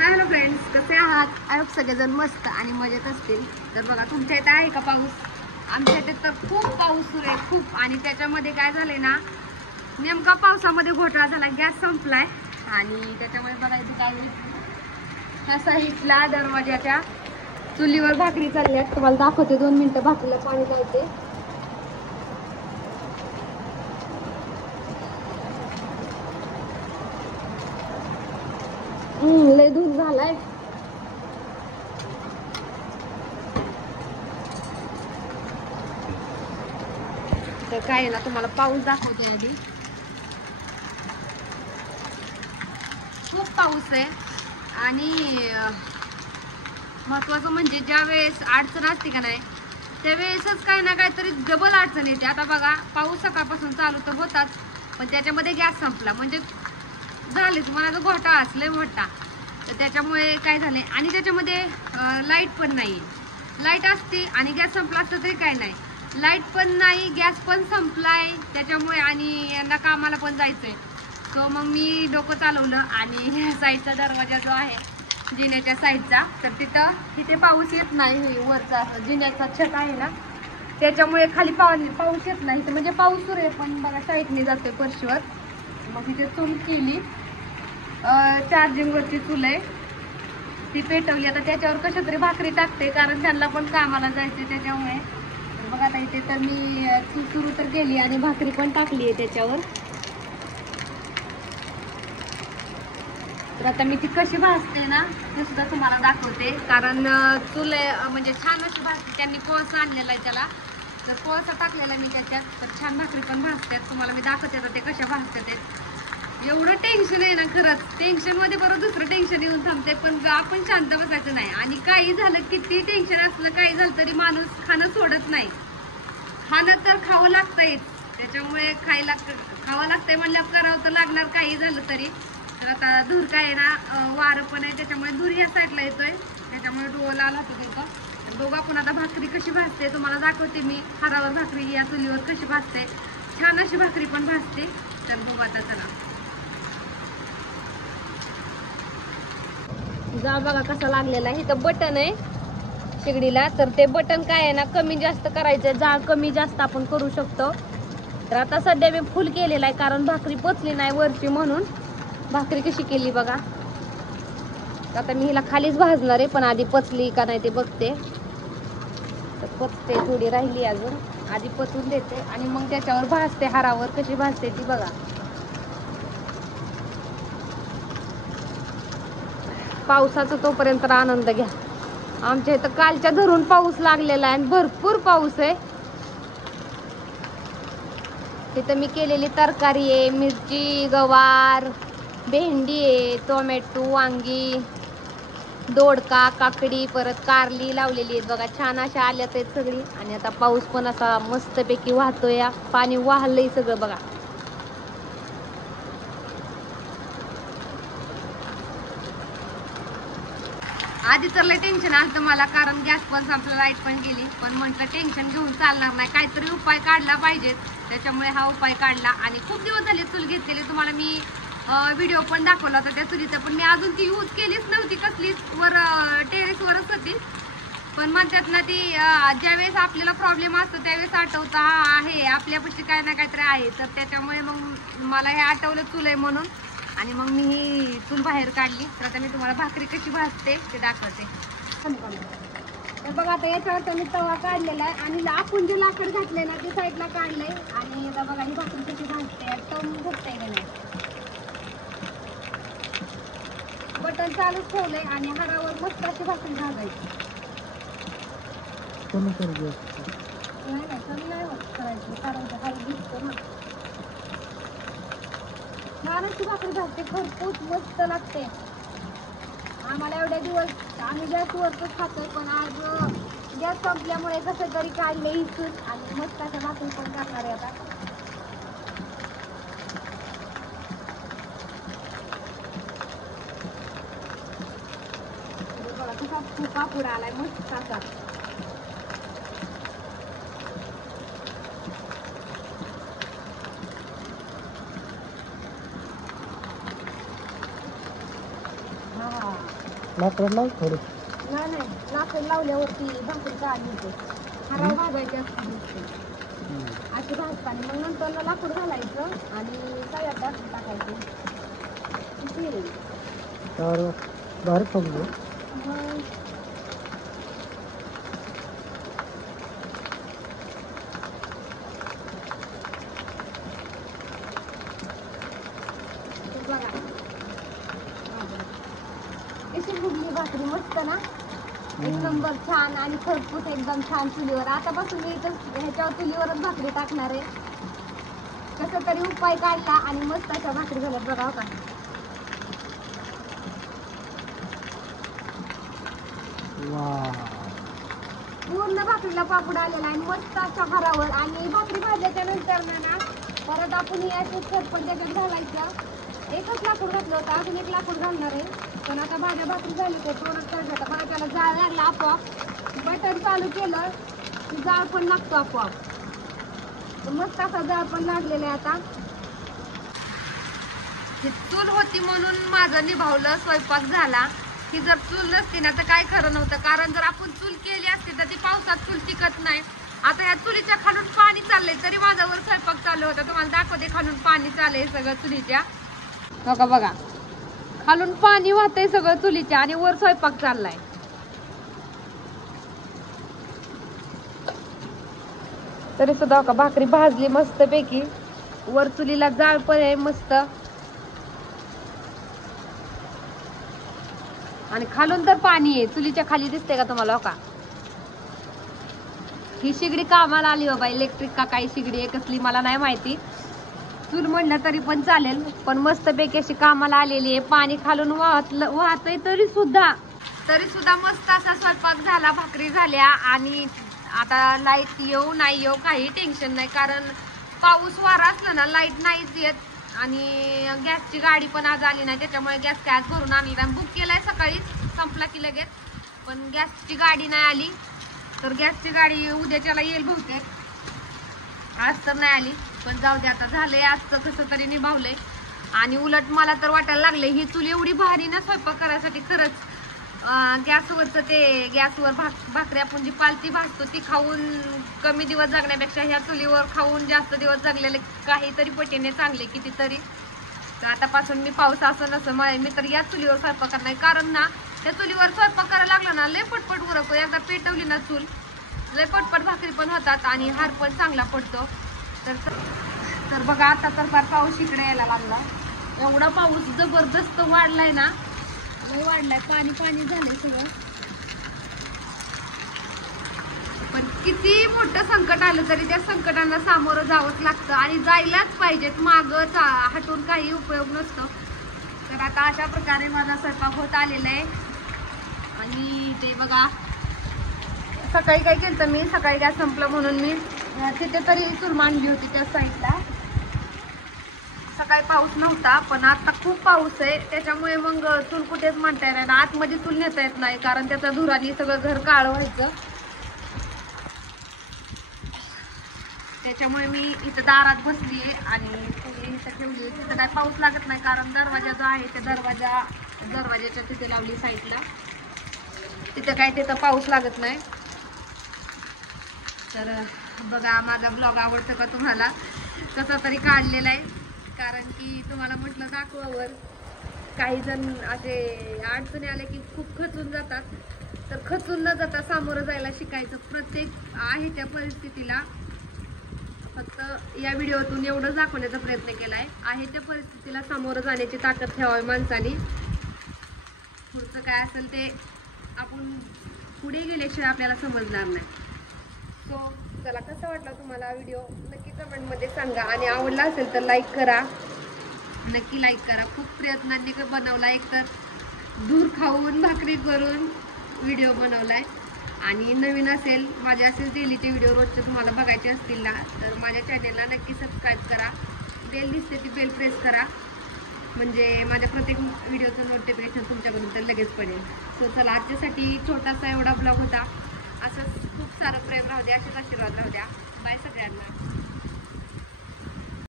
Hello friends, कसे आहात? I hope सगळेजण मस्त आणि मजेत असतील. तर बघा, तुमच्या इथे आहे का पाऊस? आमच्या इथे तर खूप पाऊस सुरू आहे, खूप. आणि त्याच्यामध्ये काय झाले ना, नेमका पावसामध्ये घोटाळा झाला, गॅस संपलाय. आणि त्याच्यामुळे बघा इथे काय ह्या साईडला दरवाजाच्या चुलीवर भाकरी चालल्यात. तुम्हाला दाखवते, 2 मिनिटं भाकरीला पाणी लावते. लय धूर झालाय. तर काय ना, तुम्हाला पाऊस दाखवते आधी. खूप पाऊस आहे. आणि महत्वाचं म्हणजे ज्या वेळेस अडचण असते का नाही, त्यावेळेसच काही ना काहीतरी डबल अडचण येते. आता बघा, पाऊस सकाळपासून चालू तर होताच, पण त्याच्यामध्ये गॅस संपला म्हणजे झालेच मला जो घोटाळा असले मोठा. तर त्याच्यामुळे काय झाले, आणि त्याच्यामध्ये लाईट पण नाही. लाईट असते आणि गॅस संपला असतं तरी काय नाही, लाईट पण नाही, गॅस पण संपलाय त्याच्यामुळे. आणि यांना कामाला पण जायचंय. सो मग मी डोकं चालवलं आणि साईडचा दरवाजा जो आहे जिन्याच्या साईडचा, तर तिथे पाऊस येत नाही. वरचा जिन्याचा छत आहे ना, त्याच्यामुळे खाली पाऊस येत नाही. म्हणजे पाऊस सुरू आहे पण बघा साईडने जातोय फरशीवर. मग तिथे चूल केली, चार्जिंगवरची चूल आहे, ती पेटवली. आता त्याच्यावर कशा तरी भाकरी टाकते, कारण त्यांना पण कामाला जायचे त्याच्यामुळे. बघा आता इथे तर मी चूल सुरू तर केली आणि भाकरी पण टाकली आहे त्याच्यावर. तर आता मी ती कशी भाजते ना, ते सुद्धा तुम्हाला दाखवते. कारण चूल म्हणजे छान अशी भाजते. त्यांनी कोळसा आणलेला आहे त्याला, तर कोळसा टाकलेला मी त्याच्यात, तर छान भाकरी पण भाजतात. तुम्हाला मी दाखवते आता ते कशा भाजते ते. एवढं टेन्शन आहे ना, खरंच टेन्शनमध्ये बरं दुसरं टेन्शन येऊन थांबते, पण आपण शांत बसायचं नाही. आणि काही झालं, किती टेन्शन असलं, काही झालं तरी माणूस खाणं सोडत नाही. खाणं तर खावं लागतंच, त्याच्यामुळे खावं लागतंय म्हणल्यावर करावं तर लागणार, काही झालं तरी. तर आता धूर काय आहे ना, वारं पण आहे, त्याच्यामुळे धूर या साईडला येतोय, त्याच्यामुळे डोळा लाल होतो त्याचा. तर बघू आपण आता भाकरी कशी भाजते, तुम्हाला दाखवते मी. हारावर भाकरी या चुलीवर कशी भाजते, छान अशी भाकरी पण भाजते. तर बघू आता, चला जा. बघा कसा लागलेला आहे, इथं बटन आहे शेगडीला. तर ते बटन काय आहे ना, कमी जास्त करायचं, जाळ कमी जास्त आपण करू शकतो. तर आता सध्या मी फुल केलेला आहे, कारण भाकरी पचली नाही वरची, म्हणून. भाकरी कशी केली बघा. आता मी हिला खालीच भाजणार आहे, पण आधी पचली का नाही ते बघते. तर पचते, थोडी राहिली अजून, आधी पचून देते आणि मग त्याच्यावर भाजते. हारावर कशी भाजते ती बघा. पावसाचा तोपर्यंत आनंद घ्या. आमच्या इथं कालच्या धरून पाऊस लागलेला आहे, भरपूर पाऊस आहे. तिथं मी केलेली तरकारी आहे, मिरची, गवार, भेंडी आहे, टोमॅटो, वांगी, दोडका, काकडी, परत कारली लावलेली आहेत बघा. छान अशा आल्यात आहेत सगळी. आणि आता पाऊस पण असा मस्तपैकी वाहतोय, पाणी वाहलंय सगळं बघा. आधी तर लय टेन्शन आलं मला, कारण गॅस पण संपला, लाईट पण गेली. पण म्हटलं टेन्शन घेऊन चालणार नाही, काहीतरी उपाय काढला पाहिजेत. त्याच्यामुळे हा उपाय काढला. आणि खूप दिवस झाले चूल घेतलेली, तुम्हाला मी व्हिडिओ पण दाखवला होता त्या चुलीचा, पण मी अजून ती यूज केलीच नव्हती, कसलीच. टेरेसवरच होती. पण म्हणतात ना, ती ज्यावेळेस आपल्याला प्रॉब्लेम असतो त्यावेळेस आठवतं आहे आपल्यापाशी काय ना काहीतरी आहे. तर त्याच्यामुळे मग मला हे आठवलं चूल आहे म्हणून, आणि मग मी ही चूल बाहेर काढली. तर आता मी तुम्हाला भाकरी कशी भाजते ते दाखवते. तर बघा, आता याच्यावर मी तवा काढलेला आहे आणि आपण जे लाकड घातलंय ना ते साईडला काढलंय. आणि आता बघा ही भाकरी कशी भाजते, टम फुटते का नाही. बटन चालूच ठेवलंय आणि हारावर मस्त अशी भाकरी भाजायची. नाही कमी नाही होत करायची, कारण हार दिसतो ना. छान अशी भाकरी भाजते, खरपूस मस्त लागते. आम्हाला एवढ्या दिवस आम्ही गॅसवरच खातोय, पण आज गॅस संपल्यामुळे कसं तरी काढले इथून आणि मस्त अशा भाकरी पण करणार आहे आता. बघा कसा पापड आलाय मस्त असा. हा लाकडात लाव थोडं. नाही नाही, लाकड लावल्यावरती भाकरी काढली होते. हराळ भाजायची असते नुसती. अशी भाजताना मग नंतर लाकूड घालायचं आणि तव्यात टाकायचं. तर भारी फुगली. कशी फुगली भाकरी, मस्त ना, एक नंबर छान आणि खरपूस एकदम छान चुलीवर. आतापासून मी इथं ह्याच्यावर चुलीवरच भाकरी टाकणार आहे. कसं तरी उपाय काढला आणि मस्त अशा भाकरी झाल्या बघा का. पूर्ण भाकरीला पापड आलेला आहे मस्त अशा हरावर. आणि भाकरी भाजल्याच्या नंतर ना परत आपण हे असे सरपण त्याच्यात घालायचं. एकच लाकूड घातलं होतं, अजून एक लाकूड घालणार आहे. पण आता भाज्या भाकरी झाली तर थोडंच करायचं. परत त्याला जाळ लागला आपोआप. बटन चालू केलं की जाळ पण लागतो आपोआप. मस्त असा जाळ पण लागलेला आहे. आता चूल होती म्हणून माझं निभावलं, स्वयंपाक झाला. ही जर चूल नसती ना तर काय खरं नव्हतं. कारण जर आपण चूल केली असती तर ती पावसात चूल टिकत नाही. आता या चुलीच्या खालून पाणी चाललंय तरी माझ्यावर स्वयंपाक चालू होता. तुम्हाला दाखवते खालून पाणी चाललंय सगळं चुलीच्या. बघा बघा, खालून पाणी वाहतंय सगळं चुलीच्या आणि वर स्वयंपाक चाललाय. तरी सुद्धा का भाकरी भाजली मस्त पैकी. वर चुलीला जाळ पण आहे मस्त. आणि खालून तर पाणी आहे. चुलीच्या खाली दिसते का तुम्हाला का. ही शिगडी कामाला आली बाबा, इलेक्ट्रिक का काही शिगडी आहे कसली मला नाही माहिती. चूल म्हणलं तरी पण चालेल, पण मस्त पैकी अशी कामाला आलेली आहे. पाणी खालून वाहतय तरी सुद्धा मस्त असा स्वयंपाक झाला, भाकरी झाल्या. आणि आता लाईट येऊ नाही येऊ काही टेन्शन नाही. कारण पाऊस वारा असला ना लाईट नाहीच येत. आणि गॅसची गाडी पण आज आली नाही, त्याच्यामुळे गॅस काय आज भरून आणला. बुक केलाय सकाळीच, संपला की लगेच. पण गॅसची गाडी नाही आली. तर गॅसची गाडी उद्याच्याला येईल बहुतेक, आज तर नाही आली. पण जाऊ दे, आता झालंय आजचं कसं तरी निभावलंय. आणि उलट मला तर वाटायला लागले ही चूल एवढी भारी ना स्वयंपाक करायसाठी. खरंच गॅसवरचं ते गॅसवर भाकरी आपण जी पालती भाजतो ती खाऊन कमी दिवस जगण्यापेक्षा ह्या चुलीवर खाऊन जास्त दिवस जगलेले काहीतरी पटीने चांगले कितीतरी. तर आतापासून मी पाऊस असं नसं मी तर या चुलीवर स्वयंपाक करणार. कारण ना त्या चुलीवर स्वयंपाक करायला लागला ना लय पटपट उरकतो. एकदा पेटवली ना चूल लय पटपट भाकरी पण होतात आणि हार पण चांगला पडतो. तर बघा आता तर फार पाऊस इकडे यायला लागला. एवढा पाऊस जबरदस्त वाढलाय ना, लय वाढलाय. पाणी पाणी झालंय सगळं. पण किती मोठं संकट आलं तरी त्या संकटांना सामोरं जावंच लागतं आणि जायलाच पाहिजेत. मागच हटून काही उपयोग नसतो. तर आता अशा प्रकारे माझा स्वयंपाक होत आलेला आहे. आणि ते बघा सकाळी काय केलं मी, सकाळी गॅस संपलं म्हणून मी तिथे तरी चूल मांडली होती त्या साईडला. सकाळी पाऊस नव्हता पण आता खूप पाऊस आहे, त्याच्यामुळे मग चूल कुठेच मांडता येणार नाही. आतमध्ये चूल नेता येत नाही कारण त्याचा धुराने सगळं घर काळं व्हायचं. त्याच्यामुळे मी इथं दारात बसली आहे आणि इथं ठेवली. तिथं काय पाऊस लागत नाही कारण दरवाजा जो आहे ते दरवाजाच्या तिथे लावली साईडला. तिथं काय तिथं पाऊस लागत नाही. तर बघा माझा ब्लॉग आवडतो का तुम्हाला, कसा तरी काढलेला आहे. कारण की तुम्हाला म्हटलं दाखवावर. काही जण असे अडचणी आले की खूप खचून जातात. तर खचून न जाता सामोरं जायला शिकायचं. प्रत्येक आहे त्या परिस्थितीला. फक्त या व्हिडिओतून एवढंच दाखवण्याचा प्रयत्न केलाय. आहे त्या परिस्थितीला सामोरं जाण्याची ताकद ठेवावी माणसाने. पुढचं काय असेल ते आपण पुढे गेल्याशिवाय आपल्याला समजणार नाही. सो चला, कसा वाटला तुम्हाला व्हिडिओ नक्की कमेंटमध्ये सांगा. आणि आवडला असेल तर लाईक करा, नक्की लाईक करा. खूप प्रयत्नांनी बनवला, एकतर दूर खाऊन भाकरी करून व्हिडिओ बनवलाय. आणि नवीन असेल, माझे असेल डेलीचे व्हिडिओ रोजचे तुम्हाला बघायचे असतील ना तर माझ्या चॅनेलला नक्की सबस्क्राईब करा. बेल दिसते ती बेल प्रेस करा, म्हणजे माझ्या प्रत्येक व्हिडिओचं नोटिफिकेशन तुमच्याकडून तर लगेच पडेल. सो चला, आजच्यासाठी छोटासा एवढा ब्लॉग होता. असंच खूप सारं प्रेम राहू द्या, असेच आशीर्वाद राहू द्या. बाय सगळ्यांना.